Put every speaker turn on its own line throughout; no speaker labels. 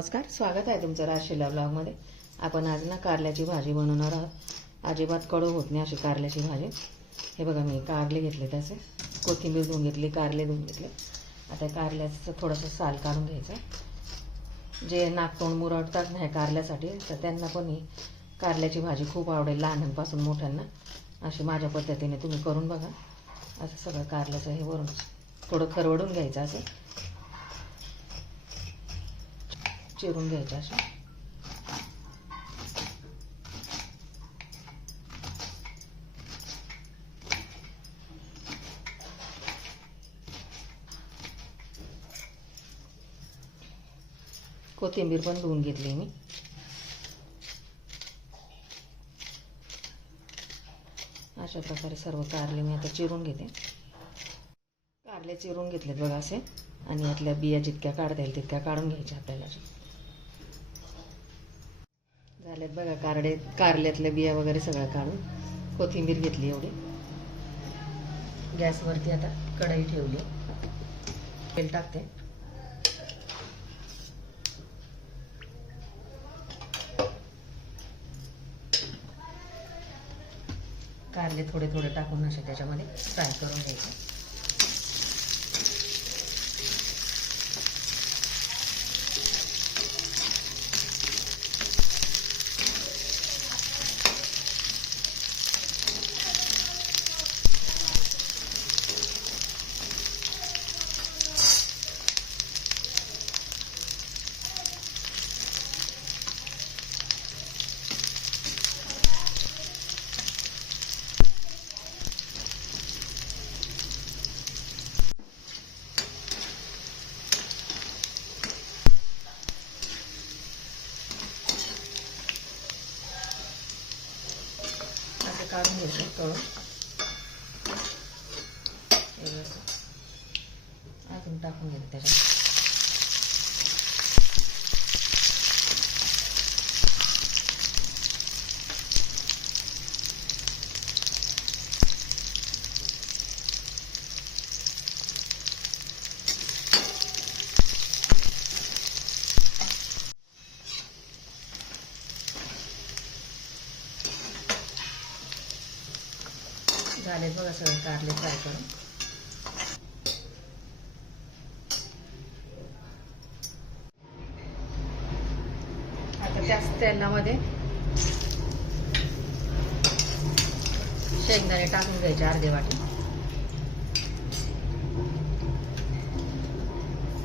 नमस्कार स्वागत आहे तुमचं राशीला ब्लॉगमध्ये आपण आज ना कारल्याची भाजी बनवणार आहोत. अजिबात कडू होत नाही अशी कारल्याची भाजी. हे बघा मी कारले घेतले त्याचे कोथिंबीर धुवून घेतली कारले धुवून घेतले. आता कारल्याचं थोडंसं साल काढून घ्यायचं. जे नागतोंड मुरडतात नाही कारल्यासाठी तर त्यांना पण ही कारल्याची भाजी खूप आवडेल लहानांपासून मोठ्यांना. अशी माझ्या पद्धतीने तुम्ही करून बघा. असं सगळं कारल्याचं हे वरून थोडं खरवडून घ्यायचं असं. चिरून घ्यायचं अशा कोथिंबीर पण धुवून घेतली मी. अशा प्रकारे सर्व कारले मी आता चिरून घेते. कारले चिरून घेतलेत बघा असे. आणि यातल्या बिया जितक्या काढता येईल तितक्या काढून घ्यायच्या आपल्याला झालेत बघा कारडे कारल्यातल्या बिया वगैरे सगळं काढून कोथिंबीर घेतली एवढी. गॅसवरती आता कढई ठेवली. तेल टाकते. कारले थोडे थोडे टाकून असे त्याच्यामध्ये फ्राय करून घ्यायचे असं काढून घेते तळून अजून टाकून घेते त्याच्यात झाले बघा सगळे कारले फ्राय करून. आता त्याच तेलामध्ये शेंगदाणे टाकून घ्यायचे अर्धे वाटी.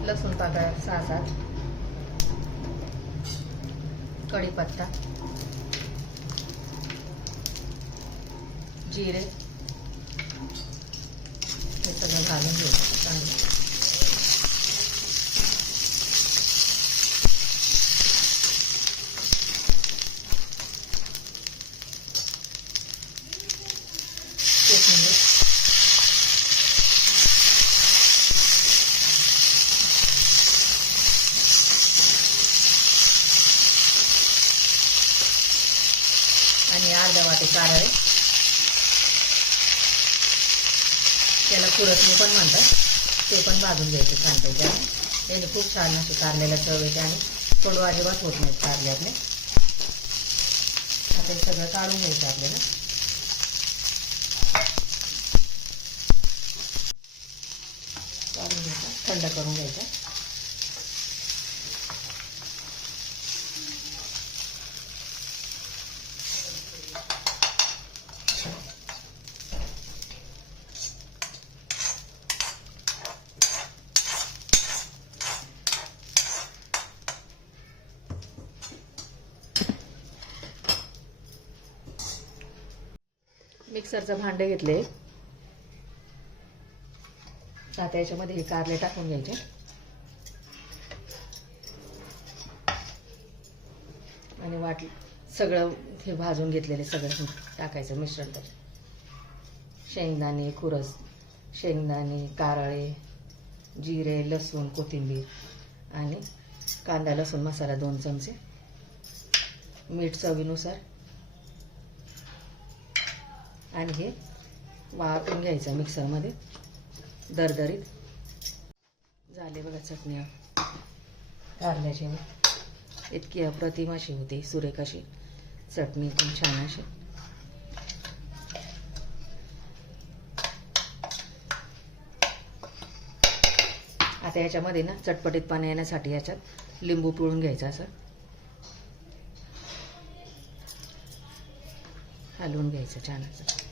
लसूण पाकळ्या सहा सात कढीपत्ता. जिरे. हे सगळं घालून घेऊ चांगलं आणि अर्धा वाटे कारळे त्याला कुरसणी पण म्हणतात. ते पण भाजून घ्यायचे छानपैकी आणि त्याने खूप छान अशी कारल्याला चव येते आणि कडू अजिबात होत नाहीत कारले आपले आता हे सगळं काढून घ्यायचं आपल्याला. काढून घ्यायचं. थंड करून घ्यायचं. मिक्सरचं भांडे घेतले. आता याच्यामध्ये हे कारले टाकून घ्यायचे. आणि वाट सगळं हे भाजून घेतलेले सगळं टाकायचं मिश्रण त्याच्यात शेंगदाणे खुरस शेंगदाणे कारळे जिरे लसूण कोथिंबीर आणि कांदा लसूण मसाला दोन चमचे. मीठ चवीनुसार आणि हे वाटून घ्यायचं मिक्सरमध्ये. दरदरीत. झाले बघा चटणी कारल्याची इतकी अप्रतिम अशी होती सुरेखाशी चटणी पण छान अशी. आता याच्यामध्ये ना चटपटीत पाणी येण्यासाठी याच्यात लिंबू पिळून घ्यायचा असं. हलवून घ्यायचं छान असं.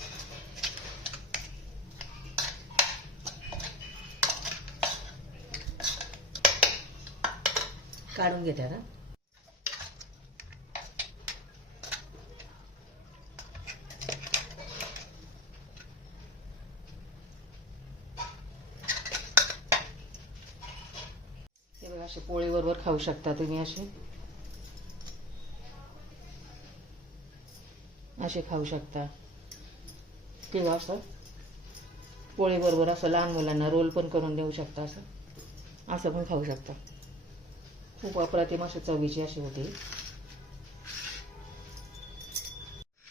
काढून घेते आता. हे बघा असे पोळीबरोबर खाऊ शकता तुम्ही असे. असे खाऊ शकता. किंवा असं. पोळीबरोबर असं लहान मुलांना रोल पण करून देऊ शकता असं. असं पण खाऊ शकता. खूप अप्रतिम अशी चवीची अशी होती.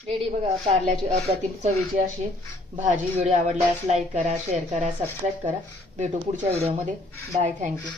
रेडी बघा कारल्याची अप्रतिम चवीची अशी. भाजी व्हिडिओ आवडल्यास लाईक करा शेअर करा सबस्क्राईब करा. भेटू पुढच्या व्हिडिओमध्ये. Bye thank you